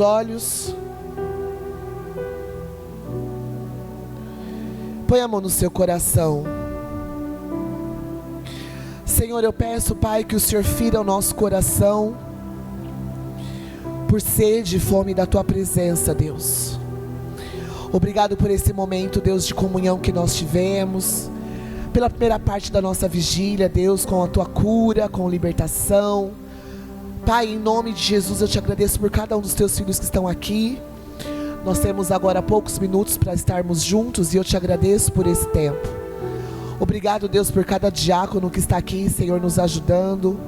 Olhos, põe a mão no seu coração. Senhor, eu peço, Pai, que o Senhor fira o nosso coração por sede e fome da Tua presença, Deus. Obrigado por esse momento, Deus, de comunhão que nós tivemos, pela primeira parte da nossa vigília, Deus, com a Tua cura, com libertação. Pai, em nome de Jesus, eu te agradeço por cada um dos teus filhos que estão aqui. Nós temos agora poucos minutos para estarmos juntos e eu te agradeço por esse tempo. Obrigado, Deus, por cada diácono que está aqui, Senhor, nos ajudando.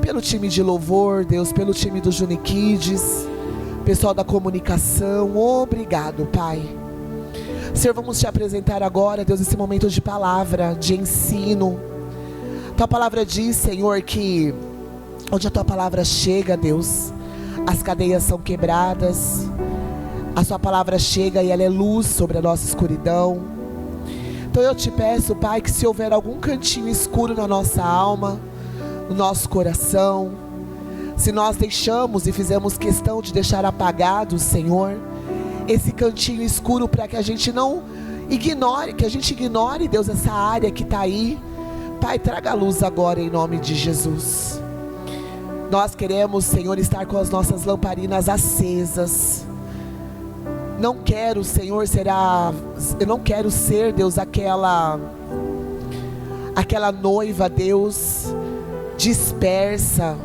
Pelo time de louvor, Deus, pelo time do Juni Kids, pessoal da comunicação. Obrigado, Pai. Senhor, vamos te apresentar agora, Deus, esse momento de palavra, de ensino. Tua palavra diz, Senhor, que onde a Tua palavra chega, Deus, as cadeias são quebradas. A Sua palavra chega e ela é luz sobre a nossa escuridão. Então eu te peço, Pai, que se houver algum cantinho escuro na nossa alma, no nosso coração, se nós deixamos e fizemos questão de deixar apagado, Senhor, esse cantinho escuro, para que a gente não ignore, que a gente ignore, Deus, essa área que está aí. Pai, traga a luz agora em nome de Jesus. Nós queremos, Senhor, estar com as nossas lamparinas acesas. Não quero, Senhor, eu não quero ser, Deus, aquela noiva, Deus, dispersa,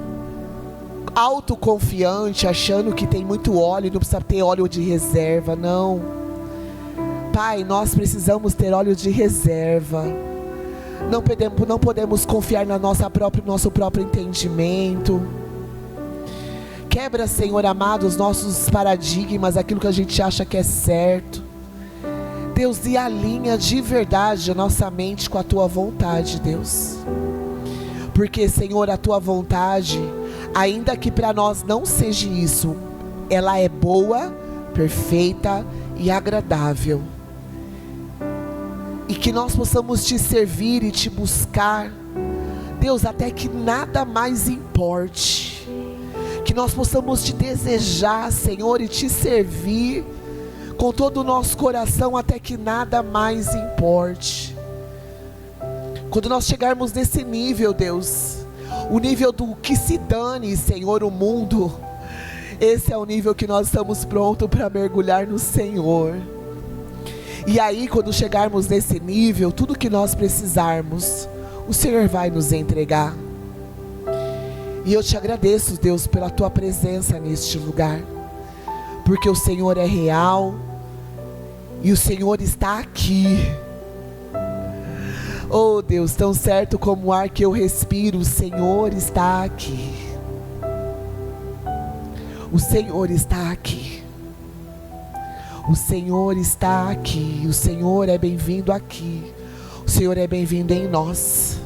autoconfiante, achando que tem muito óleo e não precisa ter óleo de reserva. Não, Pai, nós precisamos ter óleo de reserva. Não podemos confiar no nosso próprio entendimento. Quebra, Senhor amado, os nossos paradigmas, aquilo que a gente acha que é certo. Deus, e alinha de verdade a nossa mente com a Tua vontade, Deus. Porque, Senhor, a Tua vontade, ainda que para nós não seja isso, ela é boa, perfeita e agradável. E que nós possamos Te servir e Te buscar, Deus, até que nada mais importe. Que nós possamos Te desejar, Senhor, e Te servir com todo o nosso coração até que nada mais importe. Quando nós chegarmos nesse nível, Deus, o nível do que se dane, Senhor, o mundo, esse é o nível que nós estamos prontos para mergulhar no Senhor. E aí, quando chegarmos nesse nível, tudo que nós precisarmos, o Senhor vai nos entregar. E eu te agradeço, Deus, pela Tua presença neste lugar, porque o Senhor é real e o Senhor está aqui. Oh Deus, tão certo como o ar que eu respiro, o Senhor está aqui. O Senhor está aqui. O Senhor está aqui. O Senhor é bem-vindo aqui. O Senhor é bem-vindo em nós.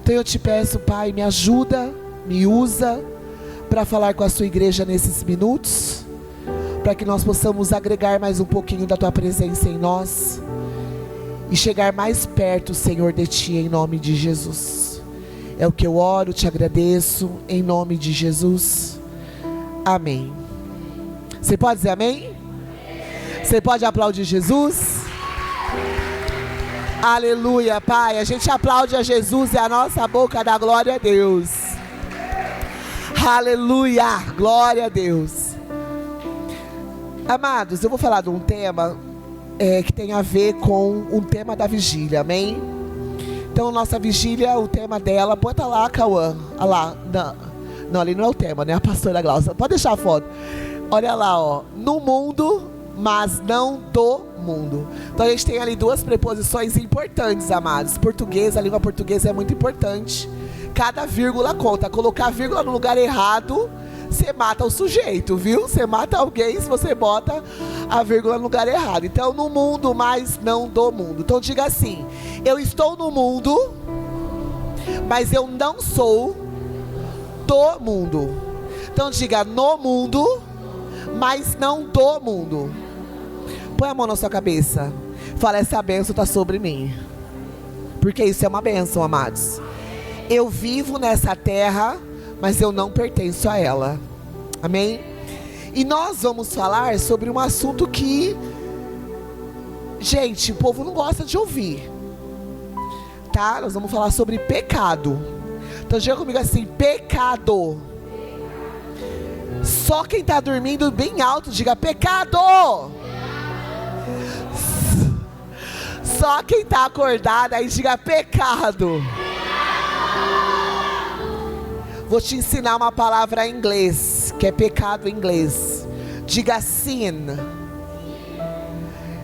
Então eu te peço, Pai, me ajuda, me usa para falar com a Sua igreja nesses minutos, para que nós possamos agregar mais um pouquinho da Tua presença em nós e chegar mais perto, Senhor, de Ti, em nome de Jesus. É o que eu oro, te agradeço, em nome de Jesus. Amém. Você pode dizer amém? Você pode aplaudir Jesus? Aleluia, Pai. A gente aplaude a Jesus e a nossa boca dá glória a Deus. Aleluia, glória a Deus. Amados, eu vou falar de um tema que tem a ver com um tema da vigília, amém? Então, nossa vigília, o tema dela, bota lá, Cauã, olha lá, não, ali não é o tema, né, a pastora Glaucia, pode deixar a foto, olha lá, ó, no mundo, mas não do mundo. Então a gente tem ali duas preposições importantes, amados. Português, a língua portuguesa é muito importante. Cada vírgula conta. Colocar a vírgula no lugar errado, você mata o sujeito, viu? Você mata alguém se você bota a vírgula no lugar errado. Então, no mundo, mas não do mundo. Então diga assim: eu estou no mundo, mas eu não sou do mundo. Então diga: no mundo, mas não do mundo. Põe a mão na sua cabeça. Fala: essa bênção está sobre mim. Porque isso é uma bênção, amados. Eu vivo nessa terra, mas eu não pertenço a ela. Amém? E nós vamos falar sobre um assunto que, gente, o povo não gosta de ouvir, tá? Nós vamos falar sobre pecado. Então diga comigo assim: pecado. Só quem está dormindo bem alto, diga pecado. Só quem está acordado aí, diga pecado. Vou te ensinar uma palavra em inglês, que é pecado em inglês. Diga sin.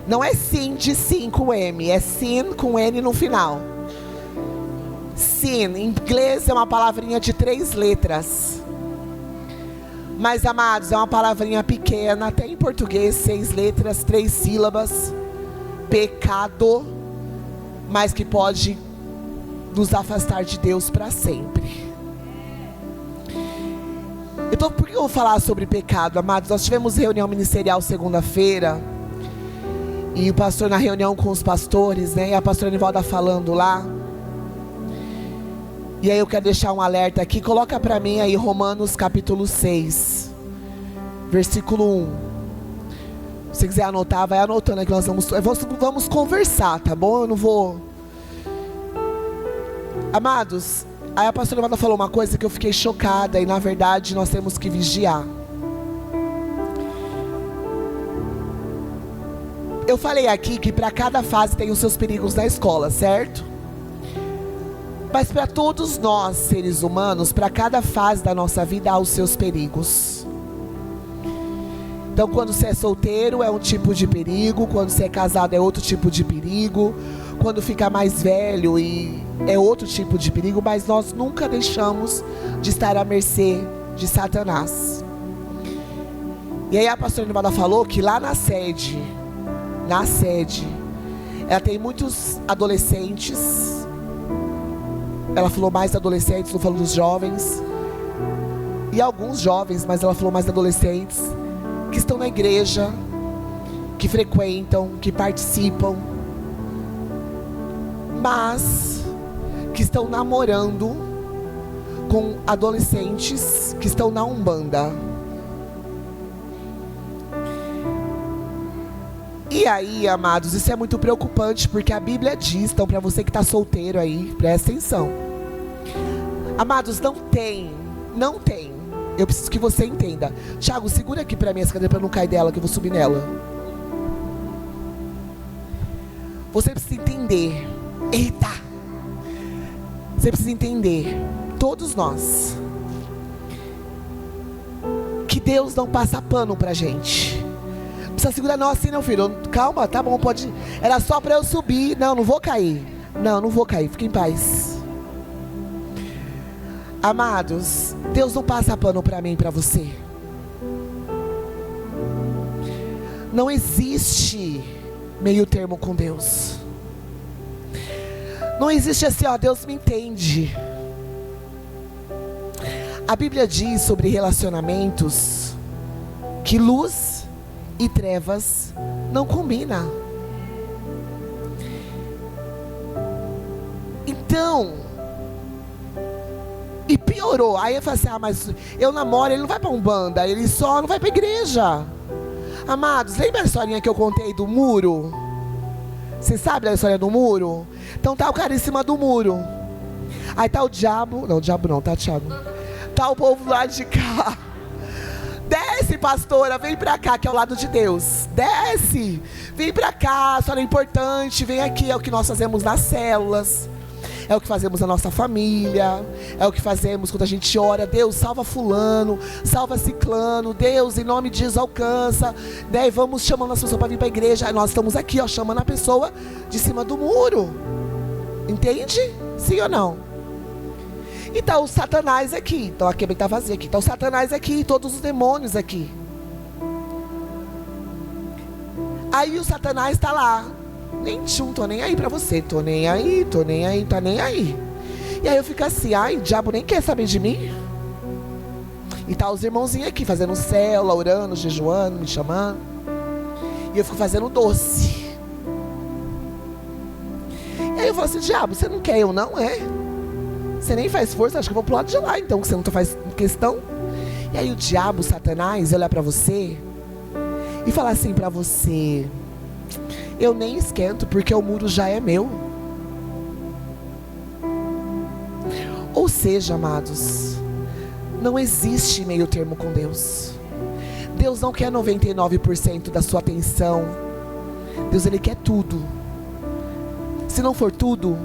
Não é sim de sim com M, é sin com N no final. Sin, em inglês é uma palavrinha de 3 letras. Mas, amados, é uma palavrinha pequena, até em português, 6 letras, 3 sílabas. Pecado, mas que pode nos afastar de Deus para sempre. Então, por que eu vou falar sobre pecado, amados? Nós tivemos reunião ministerial segunda-feira, e o pastor na reunião com os pastores, né? E a pastora Nivalda falando lá. E aí eu quero deixar um alerta aqui. Coloca para mim aí Romanos capítulo 6, versículo 1. Se você quiser anotar, vai anotando aqui. Nós vamos conversar, tá bom? Eu não vou... Amados, aí a pastora Nivalda falou uma coisa que eu fiquei chocada. E na verdade nós temos que vigiar. Eu falei aqui que para cada fase tem os seus perigos na escola, certo? Mas para todos nós, seres humanos, para cada fase da nossa vida há os seus perigos. Então, quando você é solteiro é um tipo de perigo, quando você é casado é outro tipo de perigo, quando fica mais velho e é outro tipo de perigo, mas nós nunca deixamos de estar à mercê de Satanás. E aí a pastora Nivalda falou que lá na sede, ela tem muitos adolescentes. Ela falou mais adolescentes, não falou dos jovens. E alguns jovens, mas ela falou mais adolescentes, que estão na igreja, que frequentam, que participam, mas que estão namorando com adolescentes que estão na Umbanda. E aí, amados, isso é muito preocupante, porque a Bíblia diz, então para você que está solteiro aí, presta atenção. Amados, não tem, eu preciso que você entenda. Thiago, segura aqui para mim essa cadeira para não cair dela, que eu vou subir nela. Você precisa entender, eita, você precisa entender, todos nós, que Deus não passa pano pra gente. Precisa segurar não assim não, filho. Calma, tá bom, pode. Era só para eu subir. Não vou cair. Não vou cair, fique em paz. Amados, Deus não passa pano para mim e para você. Não existe meio termo com Deus. Não existe assim, ó, Deus me entende. A Bíblia diz sobre relacionamentos que luz e trevas não combina. Então, e piorou. Aí eu falei assim: ah, mas eu namoro, ele não vai pra Umbanda, ele só não vai pra igreja. Amados, lembra a historinha que eu contei do muro? Você sabe da história do muro? Então tá o cara em cima do muro. Aí tá o diabo. Não, o diabo não, tá, Thiago? Tá o povo lá de cá. Desce, pastora, vem pra cá, que é o lado de Deus. Desce, vem pra cá, a senhora é importante, vem aqui. É o que nós fazemos nas células, é o que fazemos na nossa família, é o que fazemos quando a gente ora. Deus, salva fulano, salva ciclano, Deus, em nome de Jesus, alcança. Daí vamos chamando as pessoas para vir pra igreja. Aí nós estamos aqui, ó, chamando a pessoa de cima do muro. Entende? Sim ou não? E tá o Satanás aqui. Então aqui tá vazio aqui. Tá o Satanás aqui, todos os demônios aqui. Aí o Satanás tá lá. Nem tchum, tô nem aí pra você. Tô nem aí, tá nem aí. E aí eu fico assim: ai, o diabo nem quer saber de mim. E tá os irmãozinhos aqui fazendo célula, orando, jejuando, me chamando. E eu fico fazendo doce. E aí eu falo assim: diabo, você não quer eu não, é? Você nem faz força, acho que eu vou pro lado de lá então, que você não faz questão. E aí o diabo, Satanás, olha para você e fala assim para você: eu nem esquento porque o muro já é meu. Ou seja, amados, não existe meio termo com Deus. Deus não quer 99% da sua atenção. Deus, Ele quer tudo. Se não for tudo,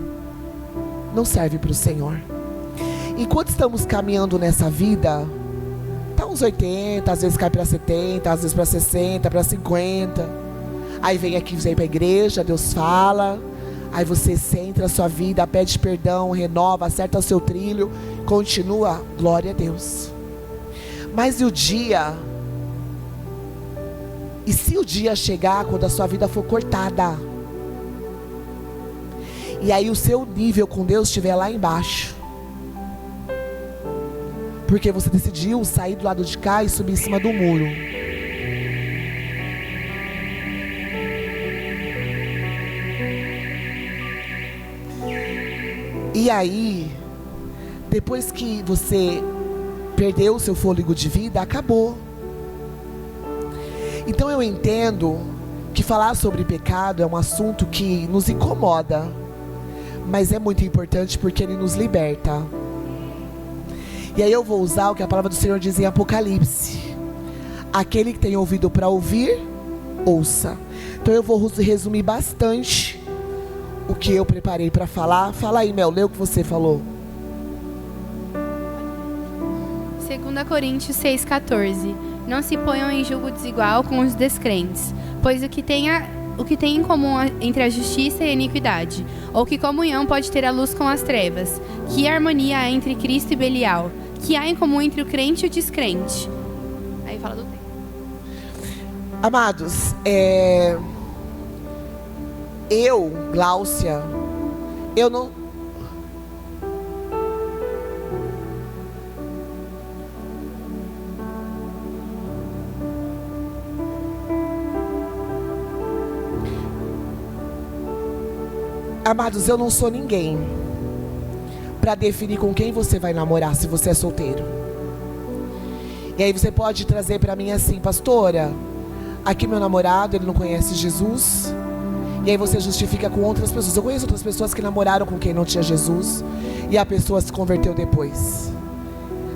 não serve para o Senhor. Enquanto estamos caminhando nessa vida, tá uns 80, às vezes cai para 70, às vezes para 60, para 50. Aí vem aqui, vem para a igreja, Deus fala. Aí você centra a sua vida, pede perdão, renova, acerta o seu trilho, continua, glória a Deus. Mas e o dia? E se o dia chegar quando a sua vida for cortada? E aí o seu nível com Deus estiver lá embaixo? Porque você decidiu sair do lado de cá e subir em cima do muro. E aí, depois que você perdeu o seu fôlego de vida, acabou. Então eu entendo que falar sobre pecado é um assunto que nos incomoda, mas é muito importante porque ele nos liberta. E aí eu vou usar o que a palavra do Senhor diz em Apocalipse: aquele que tem ouvido para ouvir, ouça. Então eu vou resumir bastante o que eu preparei para falar. Fala aí, Mel, lê o que você falou. 2 Coríntios 6,14. Não se ponham em julgo desigual com os descrentes, pois o que tem em comum entre a justiça e a iniquidade? Ou que comunhão pode ter a luz com as trevas? Que harmonia há entre Cristo e Belial? Que há em comum entre o crente e o descrente? Aí fala do tempo. Amados, Gláucia, eu não... Amados, eu não sou ninguém para definir com quem você vai namorar, se você é solteiro. E aí você pode trazer para mim assim: pastora, aqui meu namorado, ele não conhece Jesus. E aí você justifica com outras pessoas. Eu conheço outras pessoas que namoraram com quem não tinha Jesus e a pessoa se converteu depois.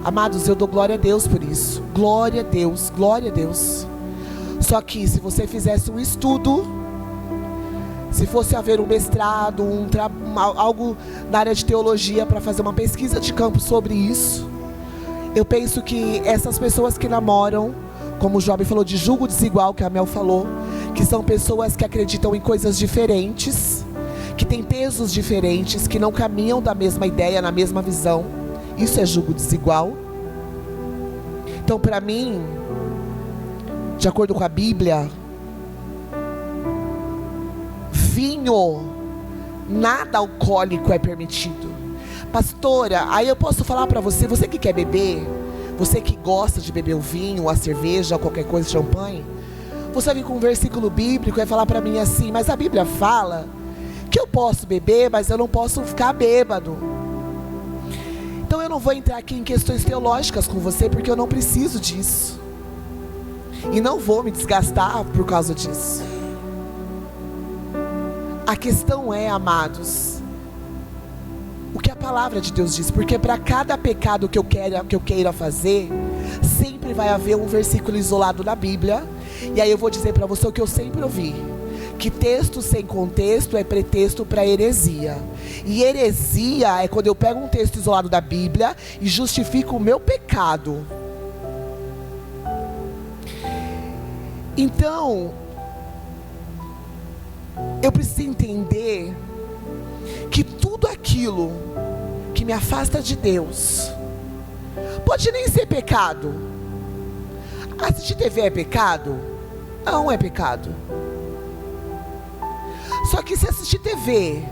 Amados, eu dou glória a Deus por isso. Glória a Deus, glória a Deus. Só que se você fizesse um estudo, se fosse haver um mestrado, algo na área de teologia para fazer uma pesquisa de campo sobre isso, eu penso que essas pessoas que namoram, como o Job falou de julgo desigual, que a Mel falou, que são pessoas que acreditam em coisas diferentes, que têm pesos diferentes, que não caminham da mesma ideia, na mesma visão. Isso é julgo desigual. Então, para mim, de acordo com a Bíblia, vinho, nada alcoólico é permitido. Pastora, aí eu posso falar para você, você que quer beber, você que gosta de beber o vinho, a cerveja, qualquer coisa, champanhe, você vai vir com um versículo bíblico e vai falar para mim assim: mas a Bíblia fala que eu posso beber, mas eu não posso ficar bêbado. Então eu não vou entrar aqui em questões teológicas com você, porque eu não preciso disso. E não vou me desgastar por causa disso. A questão é, amados, o que a palavra de Deus diz. Porque para cada pecado que eu queira fazer, sempre vai haver um versículo isolado na Bíblia. E aí eu vou dizer para você o que eu sempre ouvi: que texto sem contexto é pretexto para heresia. E heresia é quando eu pego um texto isolado da Bíblia e justifico o meu pecado. Então, eu preciso entender que tudo aquilo que me afasta de Deus pode nem ser pecado. Assistir TV é pecado? Não é pecado. Só que se assistir TV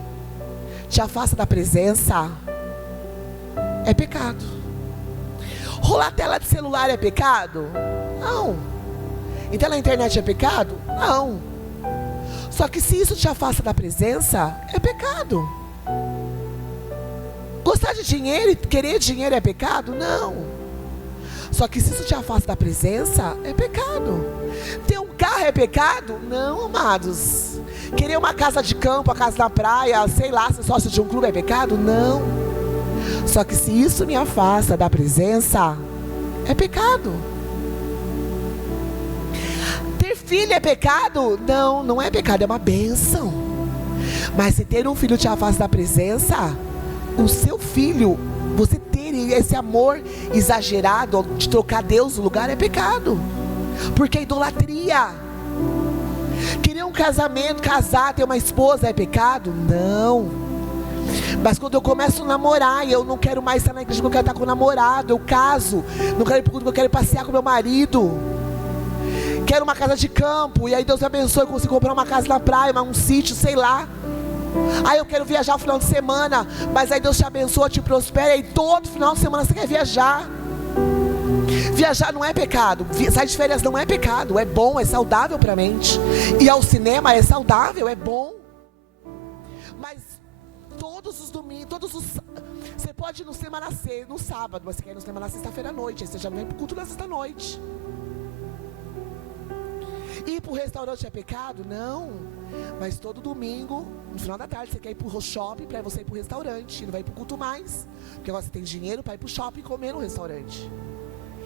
te afasta da presença, é pecado. Rolar tela de celular é pecado? Não. Entrar na internet é pecado? Não. Só que se isso te afasta da presença, é pecado. Gostar de dinheiro e querer dinheiro é pecado? Não. Só que se isso te afasta da presença, é pecado. Ter um carro é pecado? Não, amados. Querer uma casa de campo, a casa na praia, sei lá, ser sócio de um clube é pecado? Não. Só que se isso me afasta da presença, é pecado. Ter filho é pecado? Não, não é pecado, é uma bênção. Mas se ter um filho te afasta da presença, o seu filho, você ter esse amor exagerado de trocar Deus no lugar é pecado. Porque é idolatria. Querer um casamento, casar, ter uma esposa é pecado? Não. Mas quando eu começo a namorar e eu não quero mais estar na igreja, eu quero estar com o namorado, eu caso, não quero ir para o culto, eu quero passear com meu marido, quero uma casa de campo, e aí Deus me abençoe, eu consigo comprar uma casa na praia, um sítio, sei lá. Aí eu quero viajar no final de semana, mas aí Deus te abençoa, te prospera, e todo final de semana você quer viajar. Viajar não é pecado, sair de férias não é pecado, é bom, é saudável para a mente. Ir ao cinema é saudável, é bom. Mas todos os domingos, você pode ir no cinema no sábado, mas você quer ir no cinema na sexta-feira à noite, aí você já não vem pro culto na sexta-noite. Ir pro restaurante é pecado? Não. Mas todo domingo, no final da tarde, você quer ir pro shopping para você ir pro restaurante, e não vai ir pro culto mais, porque agora você tem dinheiro para ir pro shopping e comer no restaurante.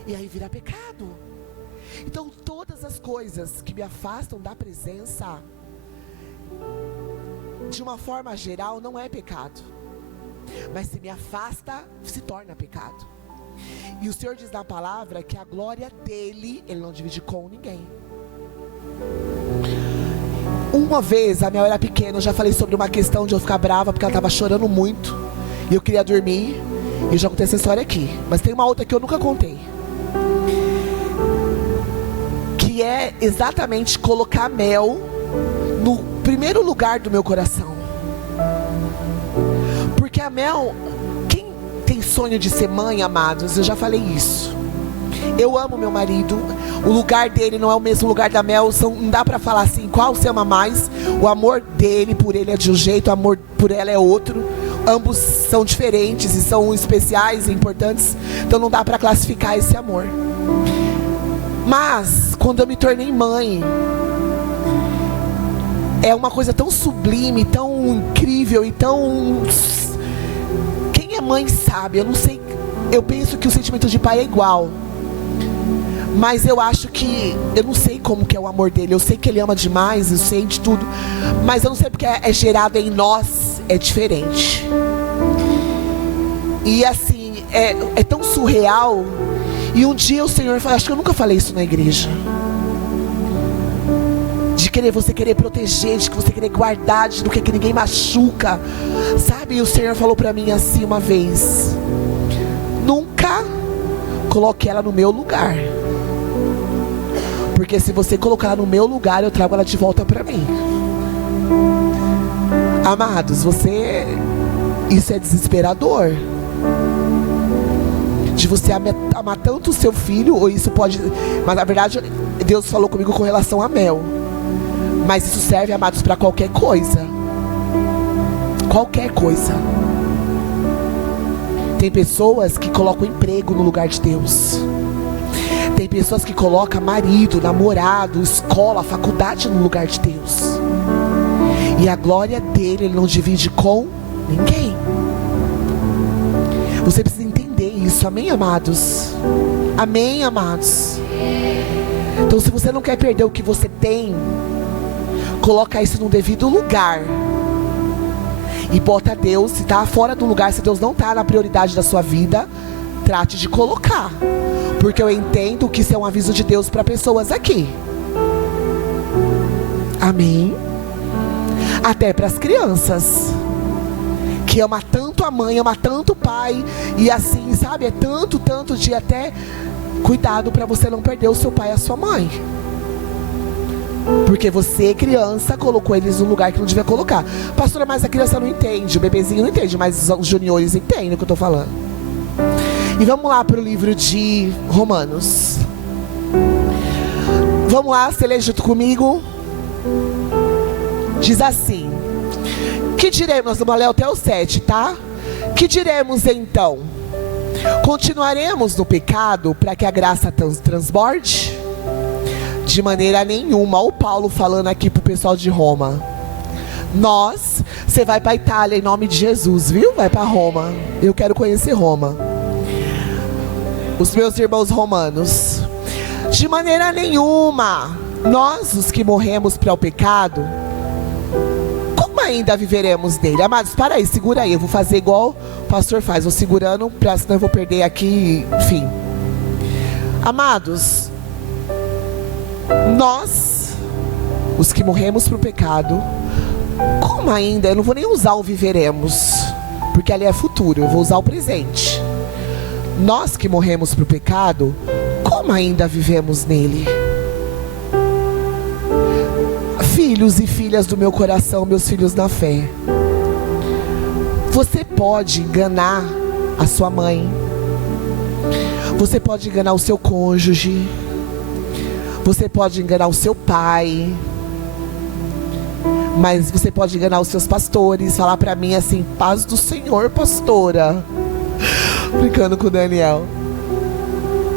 E aí vira pecado. Então todas as coisas que me afastam da presença, de uma forma geral, não é pecado. Mas se me afasta, se torna pecado. E o Senhor diz na palavra que a glória dele, ele não divide com ninguém. Uma vez, a Mel era pequena, eu já falei sobre uma questão de eu ficar brava porque ela estava chorando muito e eu queria dormir. E eu já contei essa história aqui, mas tem uma outra que eu nunca contei, que é exatamente colocar a Mel no primeiro lugar do meu coração. Porque a Mel, quem tem sonho de ser mãe, amados, eu já falei isso. Eu amo meu marido, o lugar dele não é o mesmo lugar da Mel, não dá pra falar assim, qual você ama mais. O amor dele por ele é de um jeito, o amor por ela é outro. Ambos são diferentes e são especiais e importantes, então não dá pra classificar esse amor. Mas, quando eu me tornei mãe, é uma coisa tão sublime, tão incrível e tão... Quem é mãe sabe, eu não sei, eu penso que o sentimento de pai é igual. Mas eu acho que, eu não sei como que é o amor dele, eu sei que ele ama demais, eu sei de tudo, mas eu não sei porque é gerado em nós, é diferente. E assim, é tão surreal. E um dia o Senhor falou, acho que eu nunca falei isso na igreja, de você querer proteger, de você querer guardar, de não querer que ninguém machuca, sabe? E o Senhor falou pra mim assim uma vez: nunca coloque ela no meu lugar, porque se você colocar ela no meu lugar, eu trago ela de volta pra mim. Amados, isso é desesperador. De você amar tanto o seu filho, ou isso pode... Mas na verdade, Deus falou comigo com relação a Mel. Mas isso serve, amados, para qualquer coisa. Qualquer coisa. Tem pessoas que colocam emprego no lugar de Deus. Tem pessoas que colocam marido, namorado, escola, faculdade no lugar de Deus. E a glória dele, ele não divide com ninguém. Você precisa entender isso, amém, amados? Amém, amados? Então, se você não quer perder o que você tem, coloca isso no devido lugar. E bota Deus, se está fora do lugar, se Deus não está na prioridade da sua vida, trate de colocar. Porque eu entendo que isso é um aviso de Deus para pessoas aqui. Amém? Até para as crianças, que ama tanto a mãe, ama tanto o pai, e assim, sabe, é tanto de até cuidado para você não perder o seu pai e a sua mãe. Porque você, criança, colocou eles no lugar que não devia colocar. Pastora, mas a criança não entende, o bebezinho não entende, mas os juniores entendem o que eu estou falando. E vamos lá para o livro de Romanos. Vamos lá, você lê junto comigo. Diz assim: que diremos, nós vamos ler até o 7, tá? Que diremos então? Continuaremos no pecado para que a graça transborde? De maneira nenhuma. Olha o Paulo falando aqui pro pessoal de Roma. Você vai para a Itália em nome de Jesus, viu? Vai para Roma. Eu quero conhecer Roma. Os meus irmãos romanos. De maneira nenhuma. Nós, os que morremos para o pecado, como ainda viveremos nele? Amados, para aí, segura aí. Eu vou fazer igual o pastor faz. Vou segurando, senão eu vou perder aqui. Enfim. Amados, nós, os que morremos para o pecado, como ainda, eu não vou nem usar o viveremos, porque ali é futuro, eu vou usar o presente. Nós que morremos para o pecado, como ainda vivemos nele? Filhos e filhas do meu coração, meus filhos na fé, você pode enganar a sua mãe, você pode enganar o seu cônjuge, você pode enganar o seu pai, mas você pode enganar os seus pastores, falar pra mim assim: paz do Senhor, pastora. Brincando com o Daniel.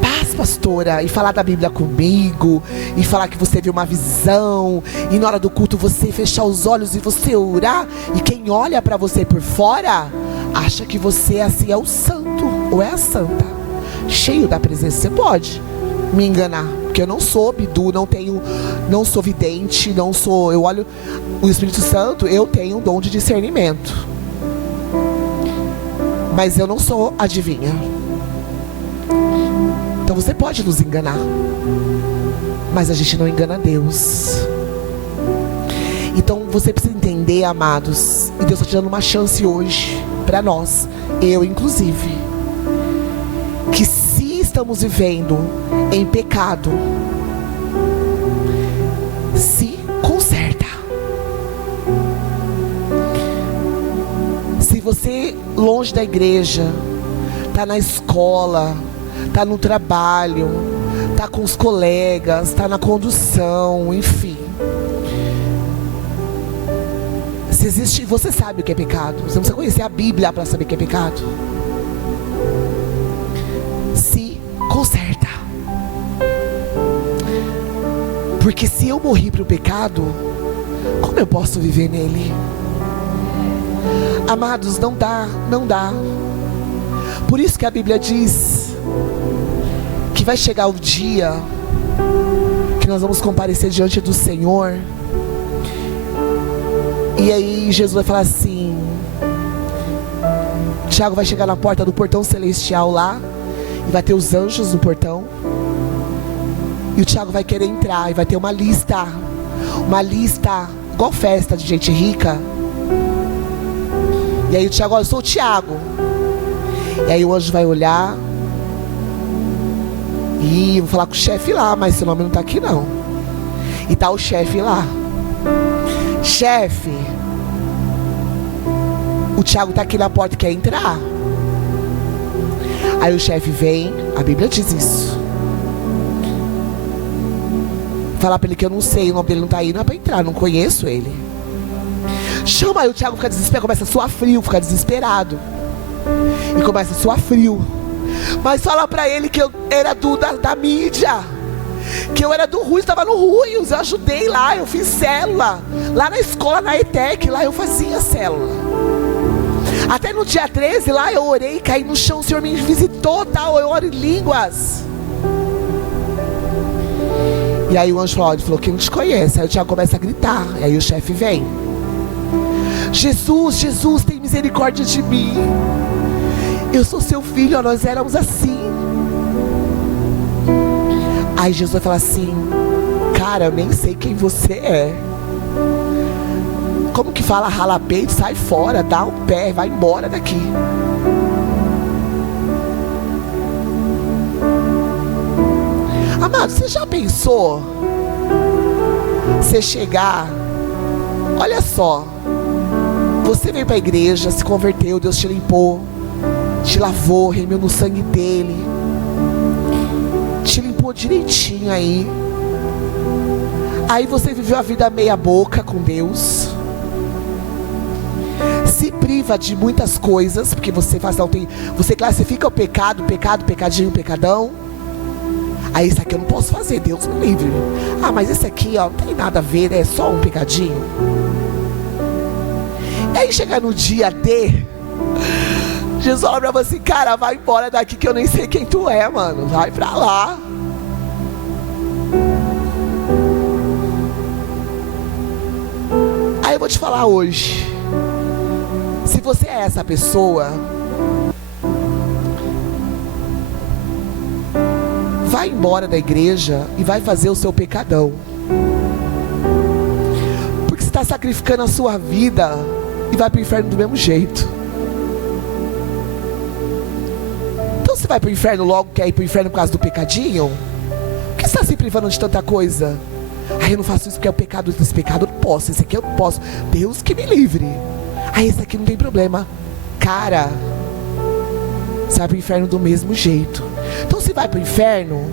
Paz, pastora. E falar da Bíblia comigo, e falar que você viu uma visão, e na hora do culto você fechar os olhos e você orar, e quem olha pra você por fora acha que você assim é o santo, ou é a santa, cheio da presença. Você pode me enganar, porque eu não sou bidu, não sou vidente, eu olho o Espírito Santo, eu tenho um dom de discernimento, mas eu não sou adivinha. Então você pode nos enganar, mas a gente não engana Deus. Então você precisa entender, amados, e Deus está te dando uma chance hoje, para nós, eu inclusive, que se estamos vivendo em pecado, se conserta. Se você longe da igreja, tá na escola, tá no trabalho, tá com os colegas, tá na condução, enfim, se existe, você sabe o que é pecado. Você não precisa conhecer a Bíblia para saber o que é pecado. Se conserta. Porque se eu morri para o pecado, como eu posso viver nele? Amados, não dá. Por isso que a Bíblia diz que vai chegar o dia que nós vamos comparecer diante do Senhor. E aí Jesus vai falar assim, Tiago vai chegar na porta do portão celestial lá, e vai ter os anjos no portão, e o Tiago vai querer entrar, e vai ter uma lista, igual festa de gente rica. E aí o Tiago, olha, eu sou o Tiago. E aí o anjo vai olhar, e vou falar com o chefe lá, mas seu nome não está aqui não. E tá o chefe lá. Chefe, o Tiago tá aqui na porta, quer entrar? Aí o chefe vem, a Bíblia diz isso. Falar pra ele que eu não sei, o nome dele não tá aí, não é pra entrar, não conheço ele. Chama, aí o Tiago fica desesperado, começa a suar frio, fica desesperado. E começa a suar frio. Mas fala pra ele que eu era da mídia, que eu era do Ruiz, estava no Ruiz, eu ajudei lá, eu fiz célula, lá na escola, na ETEC, lá eu fazia célula. Até no dia 13, lá eu orei, caí no chão, o Senhor me visitou, tal, eu oro em línguas. E aí o anjo falou, ele falou que não te conhece. Aí o Tiago começa a gritar, e aí o chefe vem. Jesus, Jesus, tem misericórdia de mim. Eu sou seu filho, ó, nós éramos assim. Aí Jesus vai falar assim, cara, eu nem sei quem você é. Como que fala, rala peito, sai fora, dá um pé, vai embora daqui. Amado, você já pensou? Você chegar, olha só, você veio para a igreja, se converteu, Deus te limpou, te lavou, remiu no sangue dele, te limpou direitinho aí. Aí você viveu a vida meia boca com Deus. se priva de muitas coisas, porque você você classifica o pecado, pecadinho, pecadão. Aí isso aqui eu não posso fazer, Deus me livre. Ah, mas esse aqui, ó, não tem nada a ver, é só um pecadinho. E aí chega no dia D, Jesus fala pra você, cara, vai embora daqui que eu nem sei quem tu é, mano. Vai pra lá. Aí eu vou te falar hoje. Se você é essa pessoa, vai embora da igreja e vai fazer o seu pecadão. Porque você está sacrificando a sua vida e vai para o inferno do mesmo jeito. Então você vai para o inferno logo, quer ir para o inferno por causa do pecadinho? Por que você está se privando de tanta coisa? Eu não faço isso porque é o pecado, esse pecado eu não posso, esse aqui eu não posso. Deus que me livre. Esse aqui não tem problema. Cara, você vai para o inferno do mesmo jeito. Então se vai para o inferno,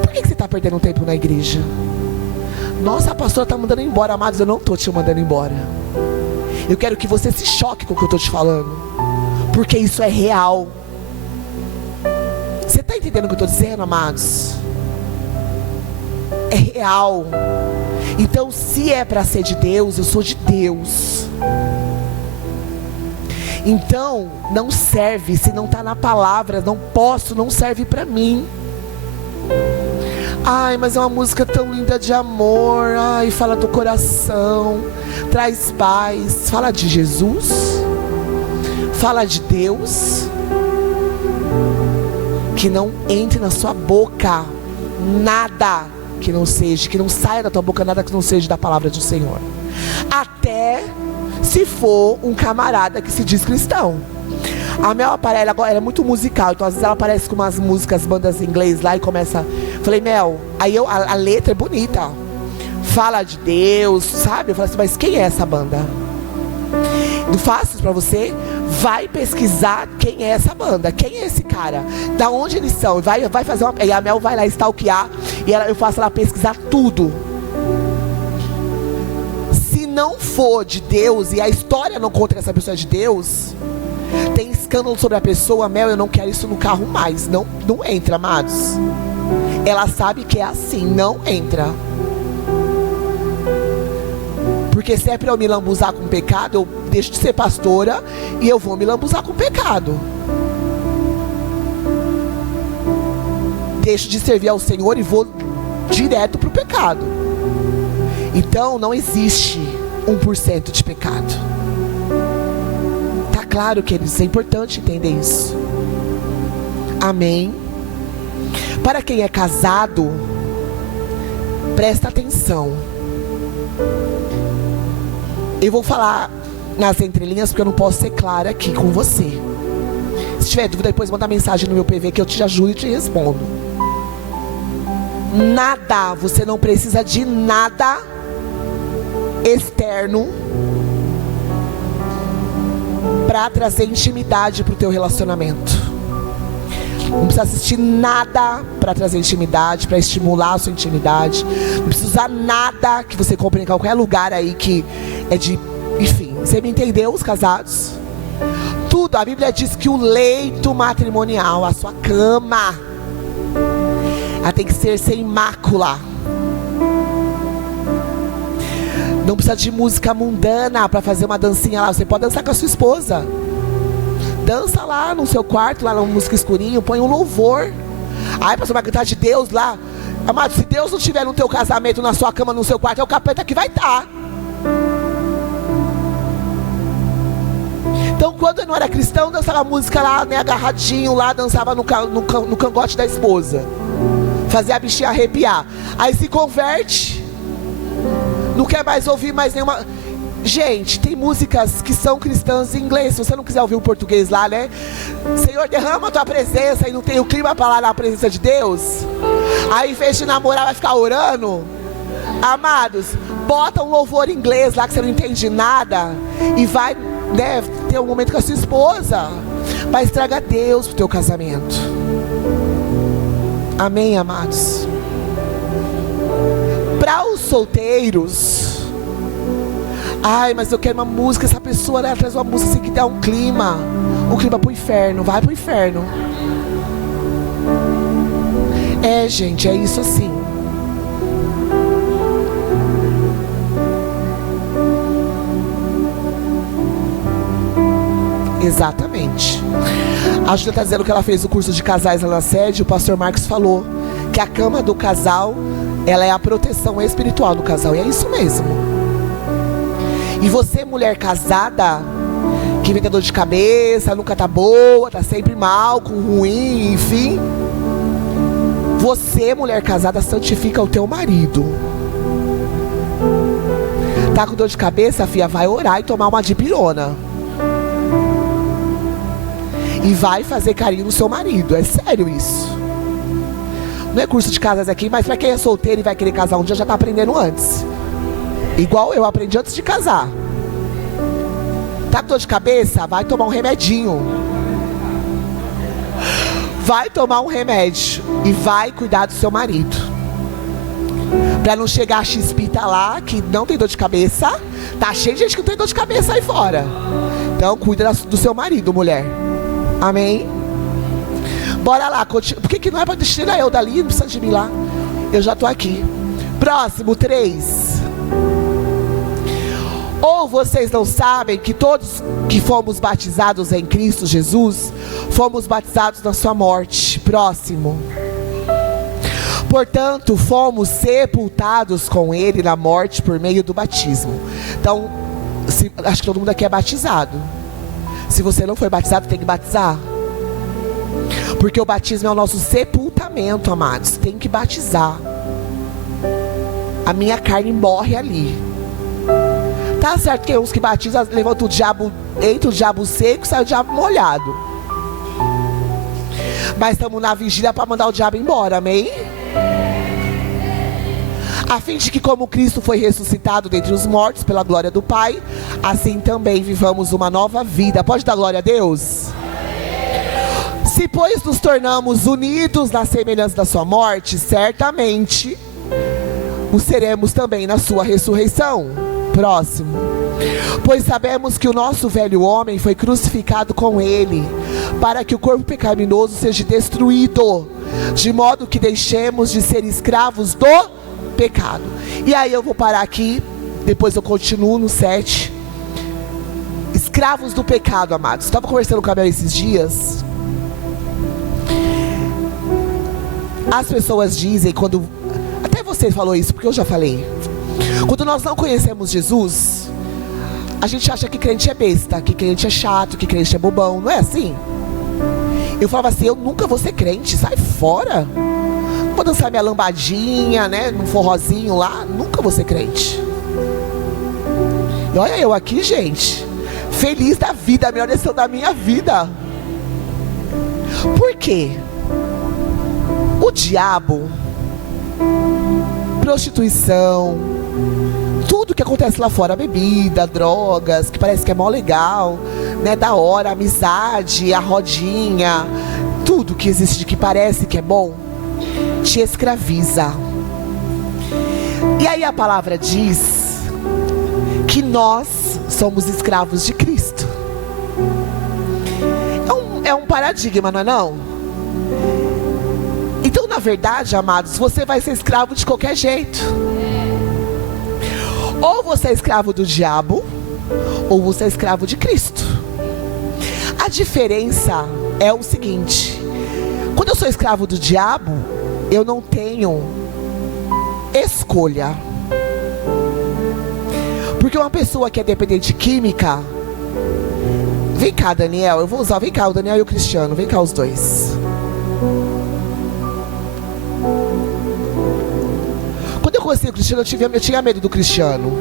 por que você está perdendo tempo na igreja? Nossa, a pastora está mandando embora. Amados, eu não estou te mandando embora. Eu quero que você se choque com o que eu estou te falando, porque isso é real. Você está entendendo o que eu estou dizendo, amados? É real. Então se é para ser de Deus, eu sou de Deus. Então não serve, se não está na palavra, não posso, não serve para mim. Ai, mas é uma música tão linda de amor. Ai, fala do coração, traz paz. Fala de Jesus, fala de Deus. Que não entre na sua boca nada que não seja, que não saia da tua boca nada que não seja da palavra do Senhor. Até se for um camarada que se diz cristão. A Mel aparece agora, ela é muito musical, então às vezes ela aparece com umas músicas, bandas em inglês lá e começa. Falei, Mel, aí a letra é bonita, fala de Deus, sabe? Eu falei assim, mas quem é essa banda? Não faço isso pra você? Vai pesquisar quem é essa banda, quem é esse cara, da onde eles são, vai fazer uma. E a Mel vai lá stalkear e eu faço ela pesquisar tudo. Se não for de Deus e a história não conta que essa pessoa é de Deus, tem escândalo sobre a pessoa, Mel, eu não quero isso no carro mais. Não entra, amados. Ela sabe que é assim, não entra. Porque se é para eu me lambuzar com pecado, eu deixo de ser pastora e eu vou me lambuzar com pecado. Deixo de servir ao Senhor e vou direto para o pecado. Então não existe 1% de pecado. Tá claro, queridos, é importante entender isso. Amém. Para quem é casado, presta atenção. Eu vou falar nas entrelinhas porque eu não posso ser clara aqui com você. Se tiver dúvida, depois manda mensagem no meu PV que eu te ajudo e te respondo. Nada, você não precisa de nada externo para trazer intimidade para o teu relacionamento. Não precisa assistir nada para trazer intimidade, para estimular a sua intimidade. Não precisa usar nada que você compre em qualquer lugar aí que é de... Enfim, você me entendeu, os casados? Tudo, a Bíblia diz que o leito matrimonial, a sua cama, ela tem que ser sem mácula. Não precisa de música mundana para fazer uma dancinha lá. Você pode dançar com a sua esposa. Dança lá no seu quarto, lá na música escurinho, põe um louvor. Aí pastor, vai cantar de Deus lá. Amado, se Deus não estiver no teu casamento, na sua cama, no seu quarto, é o capeta que vai estar. Então quando eu não era cristão, dançava música lá, né, agarradinho lá, dançava no cangote da esposa. Fazia a bichinha arrepiar. Aí se converte, não quer mais ouvir mais nenhuma... Gente, tem músicas que são cristãs em inglês. Se você não quiser ouvir o português lá, né? Senhor, derrama a tua presença. E não tem o clima para lá na presença de Deus. Aí, em vez de namorar, vai ficar orando. Amados, bota um louvor em inglês lá que você não entende nada. E vai, né, ter um momento com a sua esposa. Vai estragar Deus pro teu casamento. Amém, amados? Para os solteiros, Ai, mas eu quero uma música. Essa pessoa, ela traz uma música assim que dá um clima pro inferno. Vai pro inferno. É, gente, é isso assim. Exatamente. A Júlia está dizendo que ela fez o curso de casais lá na sede. O pastor Marcos falou que a cama do casal, ela é a proteção espiritual do casal. E é isso mesmo. E você, mulher casada, que vem ter dor de cabeça, nunca tá boa, tá sempre mal, com ruim, enfim. Você, mulher casada, santifica o teu marido. Tá com dor de cabeça, filha, vai orar e tomar uma dipirona. E vai fazer carinho no seu marido. É sério isso. Não é curso de casas aqui, mas pra quem é solteiro e vai querer casar um dia, já tá aprendendo antes. Igual eu aprendi antes de casar. Tá com dor de cabeça? Vai tomar um remedinho. Vai tomar um remédio. E vai cuidar do seu marido. Pra não chegar a X-Pita lá, que não tem dor de cabeça. Tá cheio de gente que não tem dor de cabeça aí fora. Então cuida do seu marido, mulher. Amém? Bora lá, por que não é pra tirar eu dali? Não precisa de mim lá. Eu já tô aqui. Próximo, 3. Ou vocês não sabem que todos que fomos batizados em Cristo Jesus, fomos batizados na sua morte. Próximo. Portanto, fomos sepultados com Ele na morte por meio do batismo. Então, acho que todo mundo aqui é batizado. Se você não foi batizado, tem que batizar. Porque o batismo é o nosso sepultamento, amados. Tem que batizar. A minha carne morre ali. Tá certo que uns que batizam, levantam o diabo, entra o diabo seco, sai o diabo molhado. Mas estamos na vigília para mandar o diabo embora, amém? A fim de que, como Cristo foi ressuscitado dentre os mortos pela glória do Pai, assim também vivamos uma nova vida. Pode dar glória a Deus? Se, pois, nos tornamos unidos na semelhança da sua morte, certamente o seremos também na sua ressurreição. Próximo. Pois sabemos que o nosso velho homem foi crucificado com ele, para que o corpo pecaminoso seja destruído, de modo que deixemos de ser escravos do pecado. E aí eu vou parar aqui, depois eu continuo no 7. Escravos do pecado, amados. Estava conversando com a Bel esses dias. As pessoas dizem, quando... Até você falou isso, porque eu já falei. Quando nós não conhecemos Jesus, a gente acha que crente é besta, que crente é chato, que crente é bobão. Não é assim? Eu falava assim, eu nunca vou ser crente, sai fora. Vou dançar minha lambadinha, né, num forrozinho lá, nunca vou ser crente. E olha eu aqui, gente, feliz da vida, a melhor decisão da minha vida. Por quê? O diabo, prostituição, tudo que acontece lá fora, bebida, drogas, que parece que é mó legal, né, da hora, a amizade, a rodinha, tudo que existe que parece que é bom, te escraviza. E aí a palavra diz que nós somos escravos de Cristo. É um paradigma, não é não? Então, na verdade, amados, você vai ser escravo de qualquer jeito. Ou você é escravo do diabo, ou você é escravo de Cristo. A diferença é o seguinte: quando eu sou escravo do diabo, eu não tenho escolha. Porque uma pessoa que é dependente de química... Vem cá, Daniel, eu vou usar... Vem cá, o Daniel e o Cristiano, vem cá os dois. Quando eu conheci o Cristiano, eu tinha medo do Cristiano.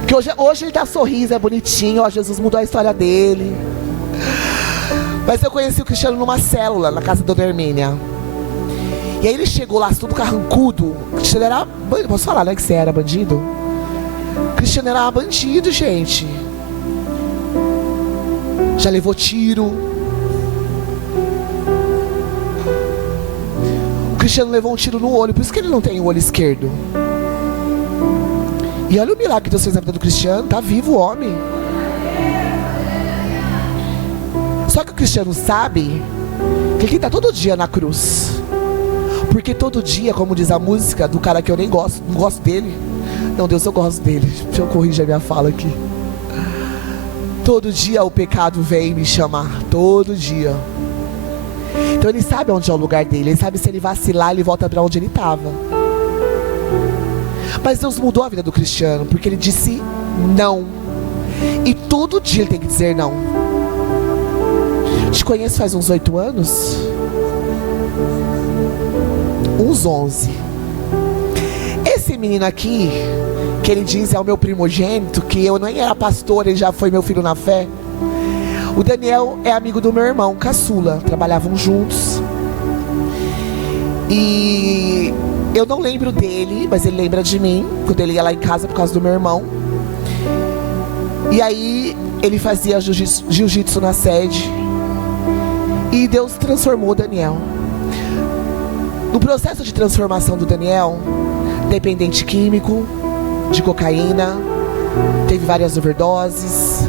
Porque hoje ele dá sorriso, é bonitinho, ó, Jesus mudou a história dele. Mas eu conheci o Cristiano numa célula, na casa da Dona Hermínia. E aí ele chegou lá, tudo carrancudo. O Cristiano era... Posso falar, né, que você era bandido? O Cristiano era bandido, gente. Já levou tiro. O Cristiano levou um tiro no olho, por isso que ele não tem o olho esquerdo. E olha o milagre que Deus fez na vida do Cristiano. Tá vivo o homem. Só que o Cristiano sabe que ele tá todo dia na cruz. Porque todo dia, como diz a música do cara que eu nem gosto, não gosto dele. Não, Deus, eu gosto dele. Deixa eu corrigir a minha fala aqui. Todo dia o pecado vem me chamar. Todo dia. Então ele sabe onde é o lugar dele. Ele sabe se ele vacilar, ele volta para onde ele estava. Mas Deus mudou a vida do Cristiano, porque ele disse não. E todo dia ele tem que dizer não. Te conheço faz uns 8 anos. Uns 11. Esse menino aqui, que ele diz é o meu primogênito, que eu nem era pastor, ele já foi meu filho na fé. O Daniel é amigo do meu irmão, caçula. Trabalhavam juntos. E eu não lembro dele, mas ele lembra de mim, quando ele ia lá em casa por causa do meu irmão. E aí ele fazia jiu-jitsu na sede. E Deus transformou o Daniel. No processo de transformação do Daniel, dependente químico, de cocaína, teve várias overdoses.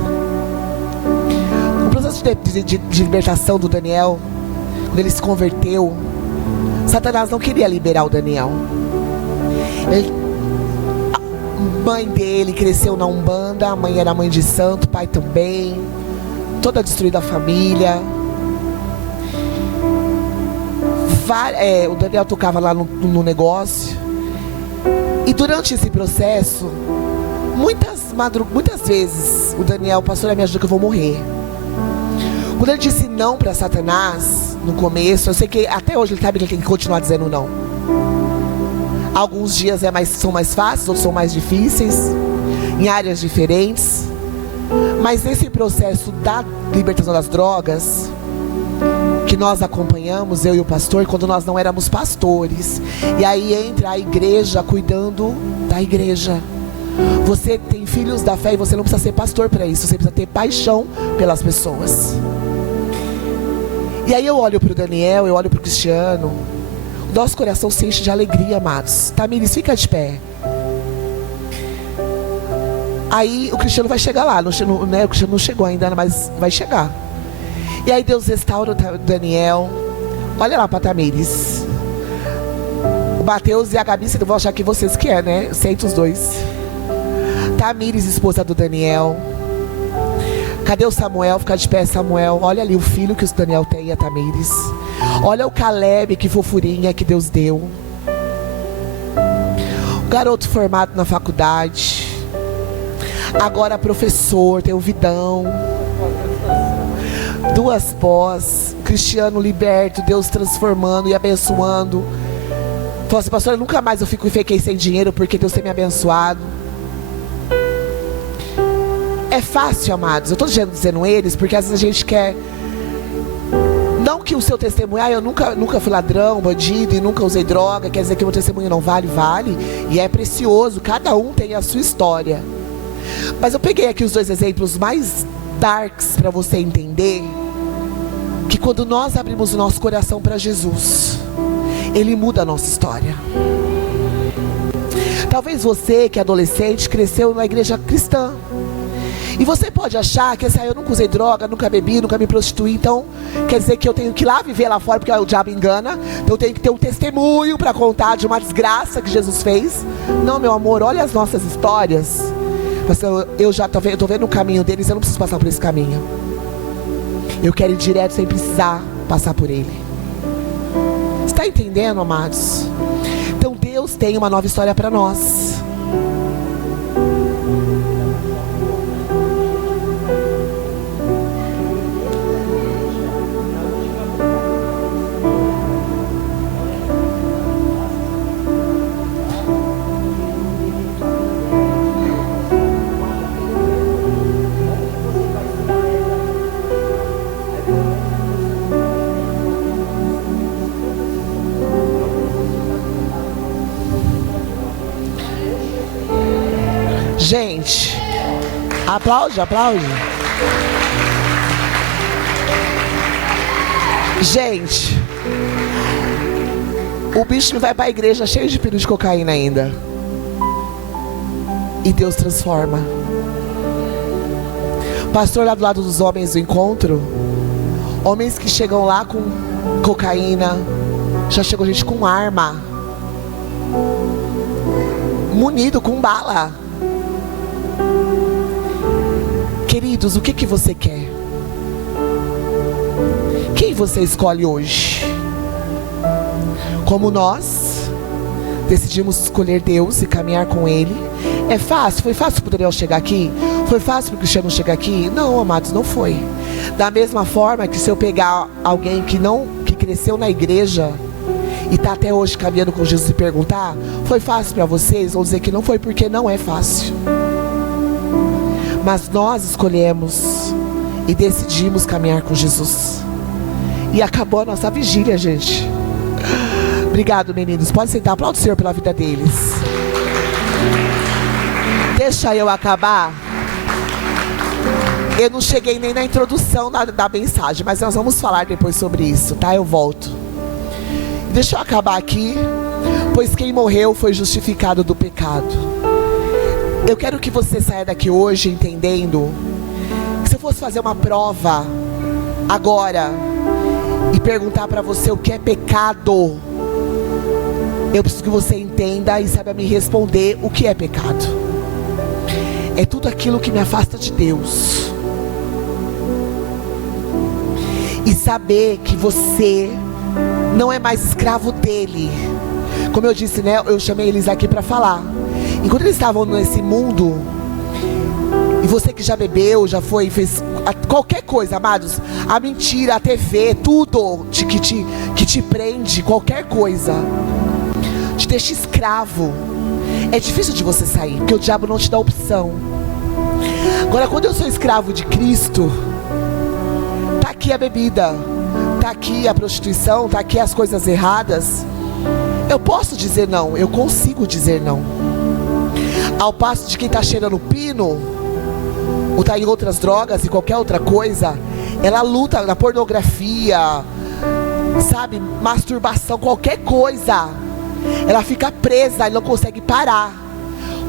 No processo de libertação do Daniel, quando ele se converteu, Satanás não queria liberar o Daniel. A mãe dele cresceu na Umbanda, a mãe era mãe de santo, o pai também, toda destruída a família. O Daniel tocava lá no negócio. E durante esse processo, muitas vezes o Daniel, pastor, me ajuda que eu vou morrer. Quando ele disse não para Satanás, no começo, eu sei que até hoje ele sabe que ele tem que continuar dizendo não. Alguns dias são mais fáceis, outros são mais difíceis, em áreas diferentes. Mas nesse processo da libertação das drogas, que nós acompanhamos, eu e o pastor, quando nós não éramos pastores. E aí entra a igreja cuidando da igreja. Você tem filhos da fé e você não precisa ser pastor para isso. Você precisa ter paixão pelas pessoas. E aí eu olho para o Daniel, eu olho para o Cristiano. O nosso coração se enche de alegria, amados. Tamires, fica de pé. Aí o Cristiano vai chegar lá. O Cristiano não chegou ainda, mas vai chegar. E aí Deus restaura o Daniel. Olha lá para Tamires. O Mateus e a Gabi, vocês vão achar que vocês que é, né? Senta os dois. Tamires, esposa do Daniel. Cadê o Samuel? Fica de pé, Samuel. Olha ali o filho que o Daniel tem, a Tamires. Olha o Caleb, que fofurinha que Deus deu. O garoto formado na faculdade. Agora professor, tem o Vidão. 2 pós, Cristiano liberto, Deus transformando e abençoando. Falou assim, pastor, nunca mais eu fiquei sem dinheiro porque Deus tem me abençoado. É fácil, amados. Eu estou dizendo eles porque às vezes a gente quer. Não que o seu testemunho, eu nunca fui ladrão, bandido e nunca usei droga, quer dizer que o meu testemunho não vale. E é precioso, cada um tem a sua história. Mas eu peguei aqui os 2 exemplos mais darks para você entender que quando nós abrimos o nosso coração para Jesus, Ele muda a nossa história. Talvez você que é adolescente cresceu na igreja cristã e você pode achar que eu nunca usei droga, nunca bebi, nunca me prostituí, então quer dizer que eu tenho que ir lá viver lá fora porque o diabo engana, então eu tenho que ter um testemunho para contar de uma desgraça que Jesus fez. Não, meu amor, olha as nossas histórias. Mas eu estou vendo o caminho deles, eu não preciso passar por esse caminho. Eu quero ir direto sem precisar passar por ele. Está entendendo, amados? Então Deus tem uma nova história para nós. Gente, aplaude. Gente, o bicho vai para a igreja cheio de pino de cocaína ainda. e Deus transforma. Pastor, lá do lado dos homens do encontro, homens que chegam lá com cocaína, já chegou gente com arma, munido com bala. Queridos, o que você quer? Quem você escolhe hoje? Como nós decidimos escolher Deus e caminhar com Ele. É fácil? Foi fácil para o Daniel chegar aqui? Foi fácil para o Cristiano chegar aqui? Não, amados, não foi. Da mesma forma que se eu pegar alguém que cresceu na igreja e está até hoje caminhando com Jesus e perguntar, foi fácil para vocês? Vou dizer que não foi, porque não é fácil. Mas nós escolhemos e decidimos caminhar com Jesus. E acabou a nossa vigília, gente. Obrigado, meninos. Pode sentar, aplaude o Senhor pela vida deles. Deixa eu acabar. Eu não cheguei nem na introdução da mensagem, mas nós vamos falar depois sobre isso, tá? Eu volto. Deixa eu acabar aqui. Pois quem morreu foi justificado do pecado. Eu quero que você saia daqui hoje entendendo que se eu fosse fazer uma prova agora e perguntar para você o que é pecado, eu preciso que você entenda e saiba me responder o que é pecado. É tudo aquilo que me afasta de Deus. E saber que você não é mais escravo dele. Como eu disse, né? Eu chamei eles aqui para falar. Enquanto eles estavam nesse mundo, e você que já bebeu, já foi, fez qualquer coisa, amados, a mentira, a TV, tudo que te prende, qualquer coisa, te deixa escravo. É difícil de você sair, porque o diabo não te dá opção. Agora, quando eu sou escravo de Cristo, tá aqui a bebida, tá aqui a prostituição, tá aqui as coisas erradas. Eu posso dizer não, eu consigo dizer não. Ao passo de quem tá cheirando pino, ou tá em outras drogas e qualquer outra coisa, ela luta na pornografia, sabe, masturbação, qualquer coisa, ela fica presa e não consegue parar.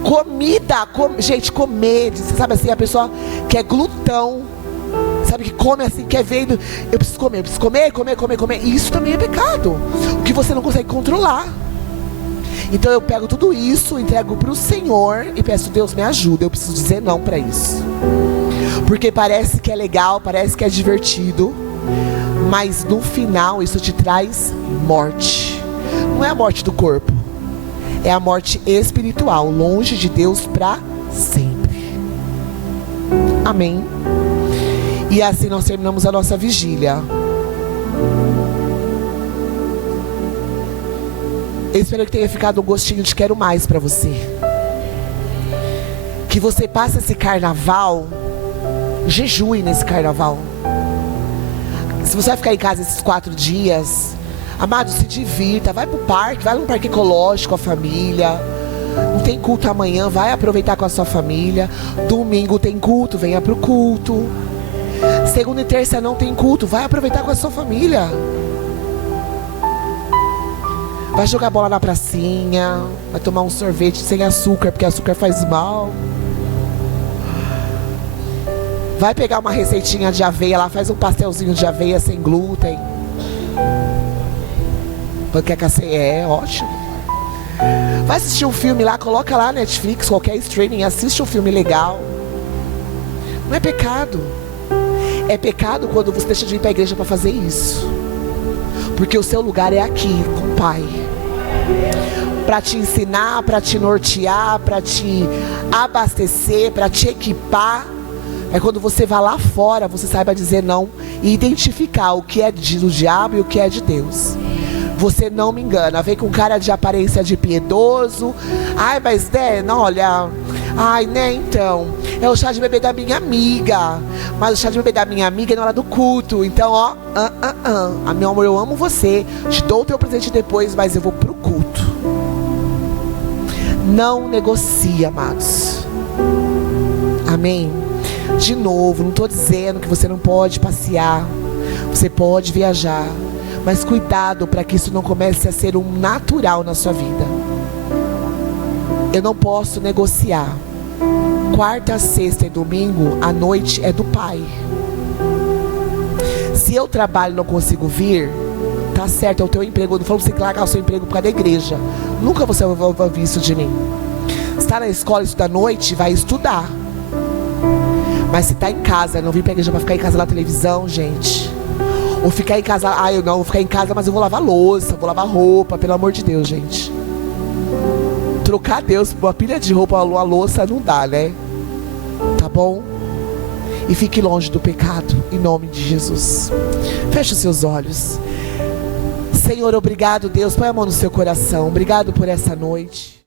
Comida, gente, comer, sabe assim, a pessoa que é glutão, sabe, que come assim, quer ver, eu preciso comer, comer, e isso também é pecado, o que você não consegue controlar. Então eu pego tudo isso, entrego para o Senhor e peço: Deus, me ajuda, eu preciso dizer não para isso. Porque parece que é legal, parece que é divertido, mas no final isso te traz morte. Não é a morte do corpo, é a morte espiritual, longe de Deus para sempre. Amém. E assim nós terminamos a nossa vigília. Eu espero que tenha ficado um gostinho de quero mais para você. Que você passe esse carnaval, jejue nesse carnaval. Se você vai ficar em casa esses 4 dias, amado, se divirta, vai pro parque, vai num parque ecológico com a família. Não tem culto amanhã, vai aproveitar com a sua família. Domingo tem culto, venha pro culto. Segunda e terça não tem culto, vai aproveitar com a sua família. Vai jogar bola na pracinha, vai tomar um sorvete sem açúcar, porque açúcar faz mal. Vai pegar uma receitinha de aveia lá, faz um pastelzinho de aveia sem glúten. Panqueca sem, ótimo. Vai assistir um filme lá, coloca lá Netflix, qualquer streaming, assiste um filme legal. Não é pecado. É pecado quando você deixa de ir para a igreja para fazer isso. Porque o seu lugar é aqui, com o Pai. Para te ensinar, para te nortear, para te abastecer, para te equipar. É quando você vai lá fora, você saiba dizer não e identificar o que é do diabo e o que é de Deus. Você não me engana, vem com cara de aparência de piedoso. Ai, mas né, não, olha, ai, né, então, é o chá de bebê da minha amiga. Mas o chá de bebê da minha amiga é na hora do culto. Então, ó, meu amor, eu amo você, te dou o teu presente depois, mas eu vou pro culto. Não negocie, amados. Amém? De novo, não estou dizendo que você não pode passear, você pode viajar, mas cuidado para que isso não comece a ser um natural na sua vida. Eu não posso negociar quarta, sexta e domingo, a noite é do pai. Se eu trabalho e não consigo vir, tá certo, é o teu emprego. Eu não falo pra você que largar o seu emprego por causa da igreja. Nunca você vai ouvir isso de mim. Se tá na escola, estuda à noite, vai estudar. Mas se tá em casa, não vim pra igreja pra ficar em casa na televisão, gente. Ou ficar em casa, eu não, vou ficar em casa, mas eu vou lavar louça, vou lavar roupa, pelo amor de Deus, gente. Trocar Deus por uma pilha de roupa, a louça, não dá, né? Tá bom? E fique longe do pecado, em nome de Jesus. Feche os seus olhos. Senhor, obrigado, Deus. Põe a mão no seu coração. Obrigado por essa noite.